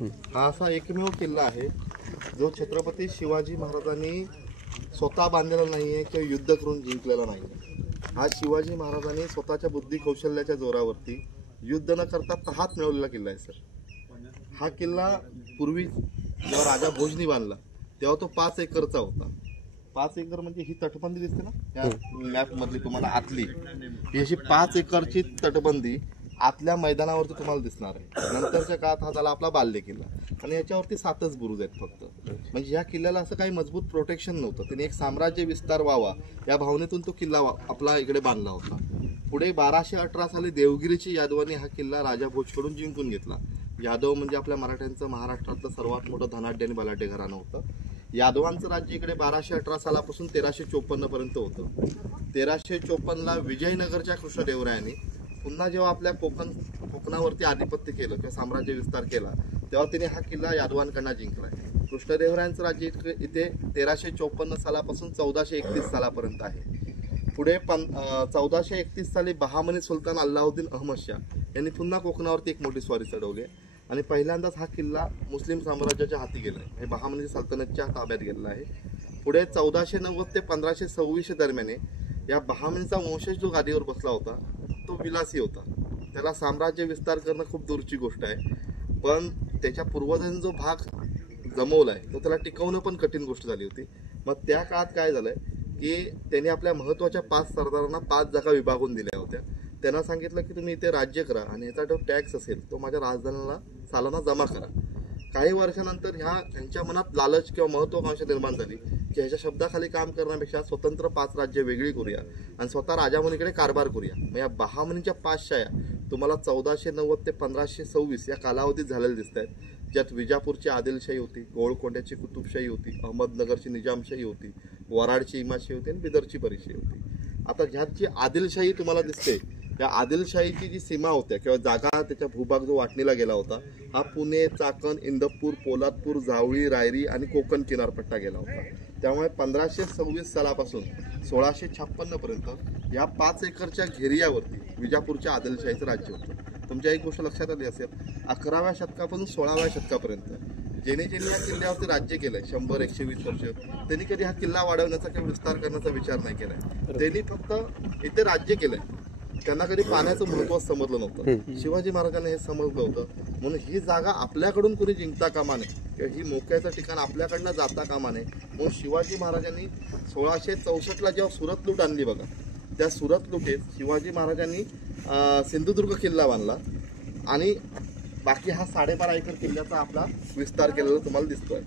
हा असा एकमेव किल्ला आहे जो छत्रपती शिवाजी महाराजांनी स्वतः बांधलेला नाहीये किंवा युद्ध करून जिंकलेला नाही। हा शिवाजी महाराजांनी स्वतःच्या बुद्धी कौशल्याच्या जोरावरती युद्ध न करता तहात मिळवलेला किल्ला आहे सर। हा किल्ला पूर्वी जेव्हा राजा भोजनी बांधला तेव्हा तो 5 एकरचा होता। 5 एकर म्हणजे ही तटबंदी दिसते ना या मॅप मधली तुम्हाला आतली, ही अशी 5 एकरची तटबंदी आतल्या मैदानावरती तुम्हाला दिसणार आहे। नंतरच्या काळात हा झाला आपला बाल्य किल्ला आणि याच्यावरती 7च बुरुज आहेत फक्त। म्हणजे या किल्ल्याला असं काही मजबूत प्रोटेक्शन नव्हतं, त्याने एक साम्राज्य विस्तार व्हावा या भावनेतून तो किल्ला आपला इकडे बांधला होता। पुढे 1218 साली देवगिरीची यादवांनी हा किल्ला राजा भोजकडून जिंकून घेतला। यादव म्हणजे आपल्या मराठ्यांचं महाराष्ट्रातलं सर्वात मोठं धनाढ्य आणि बलाढ्य घराणं होतं। यादवांचं राज्य इकडे 1218 सालापासून 1354 पर्यंत होतं। 1354 ला विजयनगरच्या कृष्णदेवरायांनी पुन्हा जेव्हा आपल्या कोकणावरती आधिपत्य केलं किंवा साम्राज्य विस्तार केला तेव्हा त्यांनी हा किल्ला यादवांकडनं जिंकलाय। कृष्णदेवरायांचं राज्य इथे 1354 सालापासून 1431 सालापर्यंत आहे। पुढे 1431 साली बहामनी सुलतान अल्लाउद्दीन अहमद शाह यांनी पुन्हा कोकणावरती एक मोठी स्वारी चढवली आणि पहिल्यांदाच हा किल्ला मुस्लिम साम्राज्याच्या हाती गेलाय, हे बहामनी सल्तनतच्या ताब्यात गेलेला आहे। पुढे 1490 ते 1526 दरम्यान या बहामनीचा वंशज जो गादीवर बसला होता तो विलासी होता। त्याला साम्राज्य विस्तार करणं खूप दूरची गोष्ट आहे, पण त्याच्या पूर्वजांनी जो भाग जमवलाय तो त्याला टिकवणं पण कठीण गोष्ट झाली होती। मग त्या काळात काय झालंय की त्यांनी आपल्या महत्त्वाच्या 5 सरदारांना 5 जागा विभागून दिल्या होत्या। त्यांना सांगितलं की तुम्ही इथे राज्य करा आणि याचा जो टॅक्स असेल तो माझ्या राजधानीला सालाना जमा करा। काही वर्षानंतर ह्यांच्या मनात लालच किंवा महत्त्वाकांक्षा निर्माण झाली की ह्याच्या शब्दाखाली काम करण्यापेक्षा स्वतंत्र 5 राज्य वेगळी करूया आणि स्वतः राजामुनीकडे कारभार करूया। मग या बहामनीच्या 5 शाया तुम्हाला 1490 ते 1526 या कालावधीत झालेल्या दिसत आहेत, ज्यात विजापूरची आदिलशाही होती, गोळकोंड्याची कुतुबशाही होती, अहमदनगरची निजामशाही होती, वराडची इमादशाही होती आणि बिदरची परिशाही होती। आता ह्यात जी आदिलशाही तुम्हाला दिसते त्या आदिलशाहीची जी सीमा होत्या किंवा जागा त्याचा भूभाग जो वाटणीला गेला होता हा पुणे, चाकण, इंदपूर, पोलादपूर, जावळी, रायरी आणि कोकण किनारपट्टा गेला होता। त्यामुळे 1526 सालापासून 1656 पर्यंत या 5 एकरच्या घेरियावरती विजापूरच्या आदिलशाहीचं राज्य होतं। तुमच्या एक गोष्ट लक्षात आली असेल, 11व्या शतकापासून 16व्या शतकापर्यंत ज्यांनी या किल्ल्यावरती राज्य केलंय 100-120 वर्ष, त्यांनी कधी हा किल्ला वाढवण्याचा किंवा विस्तार करण्याचा विचार नाही केलाय। त्यांनी फक्त इथे राज्य केलंय, त्यांना कधी पाण्याचं महत्त्व समजलं नव्हतं। शिवाजी महाराजांनी हे समजलं होतं, म्हणून ही जागा आपल्याकडून कोणी जिंकता कामा नये किंवा ही मोक्याचं ठिकाण आपल्याकडनं जाता कामा नये म्हणून शिवाजी महाराजांनी 1664ला जेव्हा सुरत लूट आणली बघा, त्या सुरत लुटीत शिवाजी महाराजांनी सिंधुदुर्ग किल्ला बांधला आणि बाकी हा 12.5 एकर किल्ल्याचा आपला विस्तार केलेला तुम्हाला दिसतोय।